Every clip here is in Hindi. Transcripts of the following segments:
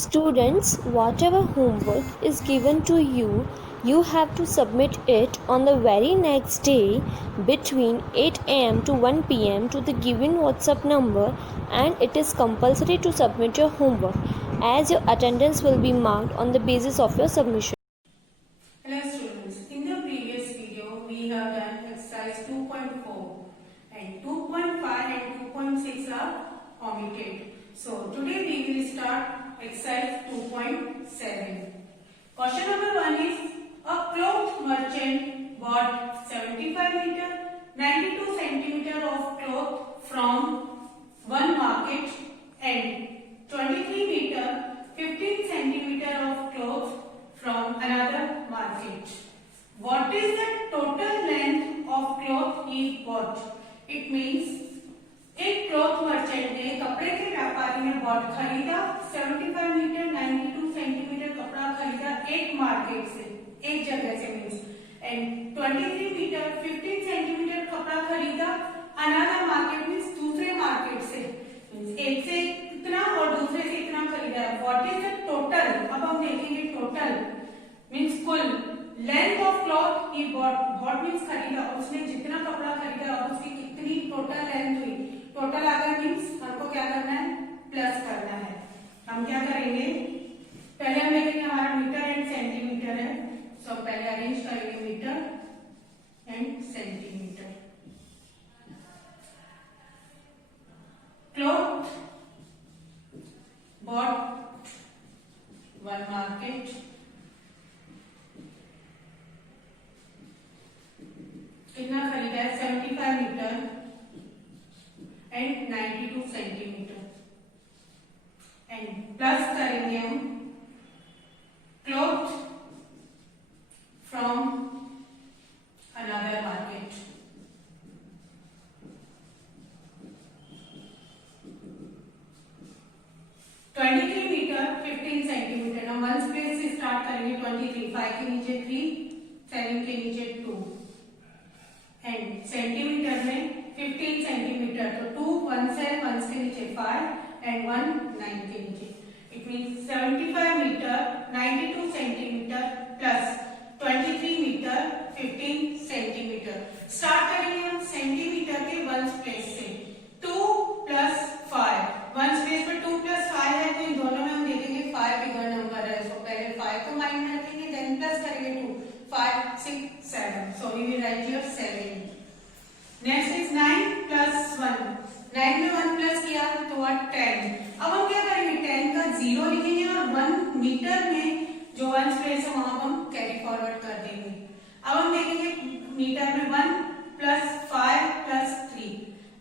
Students, whatever homework is given to you, you have to submit it on the very next day between 8 am to 1 pm to the given WhatsApp number, and it is compulsory to submit your homework as your attendance will be marked on the basis of your submission. Hello students, in the previous video we have done exercise 2.4 and 2.5 and 2.6 are omitted. So today we will start exercise 2.7. Question number 1 is a cloth merchant bought 75 meter 92 centimeter of cloth from one market and 23 meter 15 centimeter of cloth from another market. What is the total length of cloth he bought? It means एक क्लॉथ मर्चेंट ने कपड़े के व्यापारी ने बॉट खरीदा 75 मीटर 92 सेंटीमीटर कपड़ा खरीदा एक मार्केट से, एक जगह से मीन्स, एंड 23 मीटर 15 सेंटीमीटर कपड़ा खरीदा अनदर मार्केट मीन्स दूसरे मार्केट से, मीन्स एक से इतना और दूसरे से इतना खरीदा है. What is the total? अब हम देखेंगे टोटल मीन्स कुल length of cloth he bought means खरीदा, उसने जितना कपड़ा खरीदा और उसकी कितनी टोटल लेंथ हुई. टोटल अगर मीन्स हमको क्या करना है, प्लस करना है. हम क्या करेंगे, पहले हम देखेंगे हमारा मीटर एंड सेंटीमीटर है. सो पहले अरेंज करेंगे metre and centimetre. Cloth bought one market कितना खरीदा है 75 metre and 92 centimetre and plus करेंगे हम cloth from another market. Metre 15 centimetre. हम वन प्लेस से स्टार्ट करेंगे 23, 5 के नीचे 3, 7 के नीचे 2 एंड सेंटीमीटर में 15 सेंटीमीटर. तो 2 1 से 1 के नीचे 5 एंड 1 9 के नीचे. It means 75 metre 92 centimetre plus 23 metre 15 centimetre. Start करेंगे हम सेंटीमीटर के वन प्लेस से. 2 प्लस 5 वन स्पेस पर 2 प्लस 5 है, तो इन दोनों में हम देखेंगे 5 बिगर नंबर है. सो पहले 5 को माइंड में रखेंगे, देन प्लस करेंगे 2, 5 6 7. So we will write here 7. Next is 9 plus 1. 9 में 1 प्लस किया तो व्हाट 10. अब हम क्या करेंगे, 10 का 0 लिखेंगे और 1 मीटर में जो वन स्पेस है वहां हम कैरी फॉरवर्ड कर देंगे. अब हम देखेंगे मीटर में 1 प्लस 5 प्लस 3.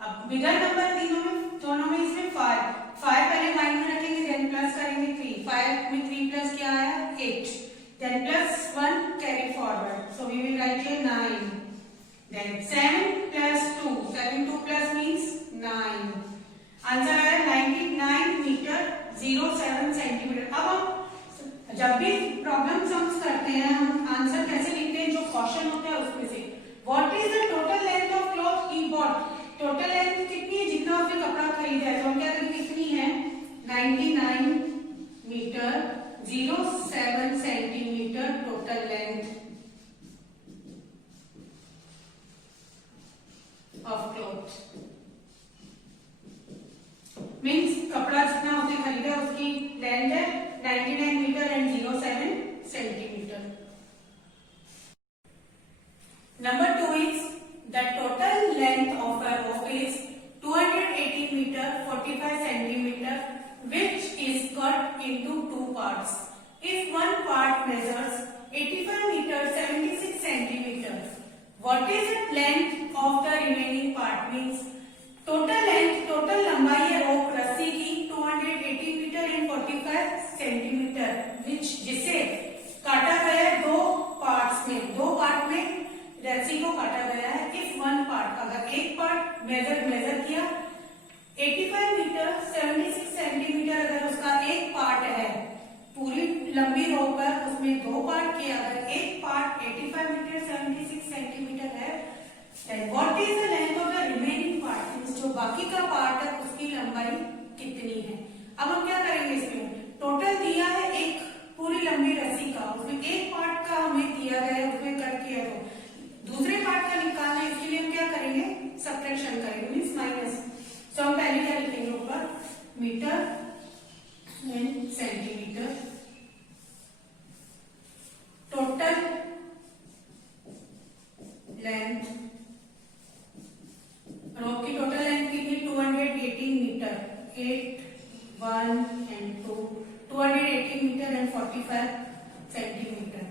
अब बिगर नंबर दोनों में इसमें 5 पहले माइंड में रखेंगे, देन प्लस करेंगे 3. 5 में 3 प्लस क्या आया 8, then plus 1 carry forward. So we will write here 9. Then 7 plus 2, 7 2 plus means 9. Answer आया 99 मीटर 07 सेंटीमीटर. अब हम जब भी प्रॉब्लम सॉल्व करते हैं हम आंसर कैसे लिखते हैं, जो क्वेश्चन होता है उसमें से. What is the total length of cloth he bought. Total length कितनी है, जितना उसने कपड़ा खरीदा है. तो हम क्या करेंगे, कितनी है 99 metre 07 centimetre total length of cloth. Means कपड़ा जितना उसने खरीदा उसकी लेंथ है 99 metre and 07 centimetre. Number 2 is the total length of a rope is 280 meter 45 centimeter which is cut into two parts. If one part measures 85 meter 76 centimeter, what is the length of the remaining part? Means total length, total लंबाई है रोप रस्सी की 280 मीटर एंड 45 सेंटीमीटर which जिसे काटा गया है दो पार्ट्स में रस्सी को काटा गया है. इफ वन पार्ट, अगर एक पार्ट मेजर किया 85 मीटर 76 सेंटीमीटर अगर उसका एक पार्ट है, पूरी लंबी रोप है उसमें दो पार्ट किया, अगर एक पार्ट 85 मीटर 76 सेंटीमीटर है, then what is the length of the remaining part. जो बाकी का पार्ट है उसकी लंबाई कितनी है. अब हम क्या करेंगे, इसमें टोटल दिया है एक पूरी लंबी रस्सी का, उसमें एक पार्ट का हमें दिया गया है, उसमें कट किया, तो दूसरे पार्ट का निकालना है, इसके लिए हम क्या करेंगे, सब्ट्रैक्शन करेंगे, मीन्स माइनस। तो हम पहले क्या लिखेंगे ऊपर, metre and centimetre, total length, rope की टोटल लेंथ कितनी, 218 metre, 8 1 and 2, 218 metre and 45 centimetre.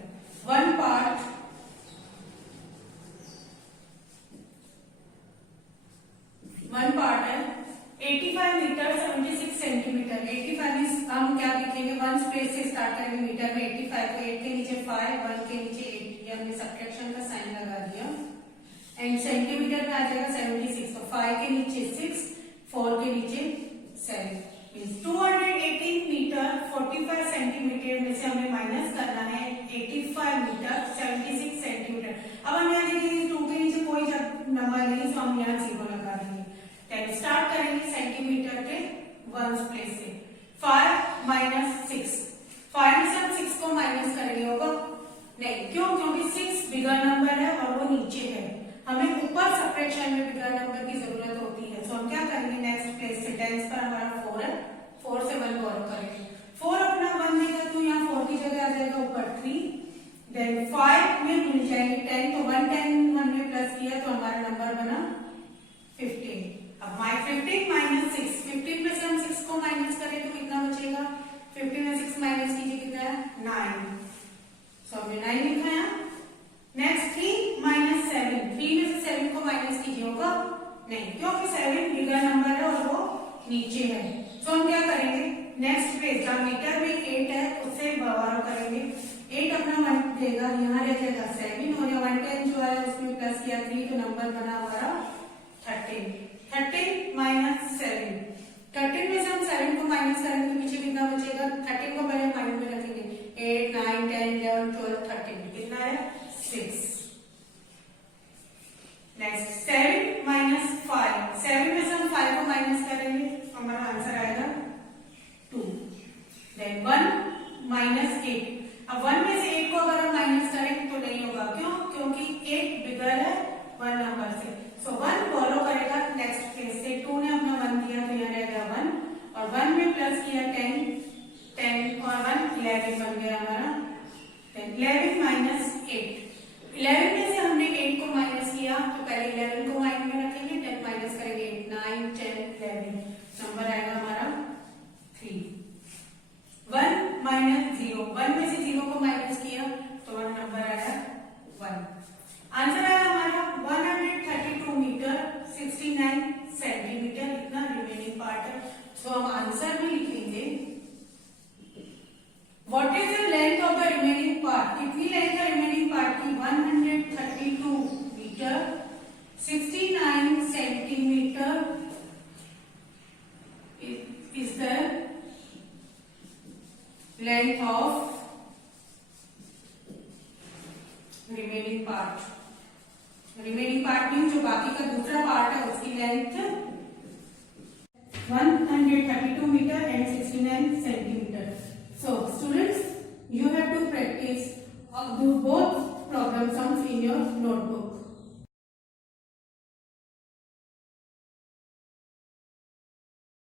One part है 85 मीटर 76 सेंटीमीटर। 85 इज, हम क्या लिखेंगे, वन स्पेस से स्टार्ट करेंगे मीटर में, 85 को 8 के नीचे 5, 1 के नीचे 8, ये हमने सब्ट्रैक्शन का साइन लगा दिया। एंड सेंटीमीटर में आ जाएगा 76, तो 5 के नीचे 6, 4 के नीचे 7, 218 मीटर 45 सेंटीमीटर में से हमें माइनस करना है 85 मीटर 76 सेंटीमीटर। अब हम यहाँ देखिए 2 के नीचे कोई नंबर नहीं, तो हम यहाँ 0 लगा देंगे। देन स्टार्ट करेंगे सेंटीमीटर के वंस प्लेस से, 5 माइनस 6, 5 में से हम 6 को माइनस करेंगे, होगा नहीं, क्यों, क्योंकि 6 बिगर नंबर है और वो नीचे है, हमें ऊपर सब्ट्रैक्शन में बिगर नंबर की जरूरत होती है। तो हम क्या करेंगे, नेक्स्ट प्लेस से, टेंस पर हमारा 4 है, 4 से 1 गौर करेंगे, 4 अपना 1 देगा, तो यहाँ 4 की जगह आ जाएगा ऊपर 3, देन 5 में मिल जाएंगे 10, तो 1 10 1 में प्लस किया तो हमारा नंबर बना 15। अब 15 माइनस 6, 15 में से हम 6 को माइनस करें तो कितना बचेगा, 15 में 6 माइनस कीजिए, कितना है 9, सो हमने 9 लिखा है। नेक्स्ट 3 माइनस 7, 3 में से 7 को माइनस कीजिए, होगा नहीं, क्योंकि 7 बिगर नंबर है और वो नीचे है। तो हम क्या करेंगे, नेक्स्ट पेज जहाँ मीटर में 8 है उससे बवारो करेंगे, 8 अपना 1 देगा, यहाँ रह जाएगा 7 और 110 जो है उसमें प्लस किया 3, तो नंबर बना हमारा 13। 13 माइनस 7, 13 में से हम 7 को माइनस करेंगे तो पीछे कितना बचेगा, 13 को पहले माइंड में रखेंगे, 8 9 10 11 12 13, कितना है 6। नेक्स्ट 7 माइनस 5, 7 में से हम 5 को माइनस करेंगे, हमारा आंसर आएगा 2। देन 1 माइनस 8, अब 1 में से 8 को अगर हम माइनस करेंगे तो नहीं होगा, क्यों, क्योंकि 8 बिगर है 1 नंबर से, सो 1 फॉलो करेगा नेक्स्ट फेज से, 2 ने अपना 1 दिया तो यहाँ रहेगा 1, और 1 में प्लस किया 10 और 1 11 बन गया हमारा, 11 माइनस 8, 11 में से हमने 8 को माइनस किया तो पहले 11 को माइंड में रखेंगे, 10 माइनस करेंगे 8 9 10 11, नंबर आएगा हमारा 3। 1 माइनस 0, 1 में से 0 को माइनस किया तो 1 नंबर आया 1। आंसर आया हमारा 132 मीटर 69 सेंटीमीटर, इतना रिमेनिंग पार्ट है। तो हम आंसर में लिखेंगे, what is the length of the remaining part, कितनी लेंथ है रिमेनिंग पार्ट की, 132 metre 69 centimetre is the length of remaining part। remaining part means जो बाकी का दूसरा पार्ट है उसकी length 132 metre and 69 centimetre. So students, you have to practice do both problem sums in your notebook.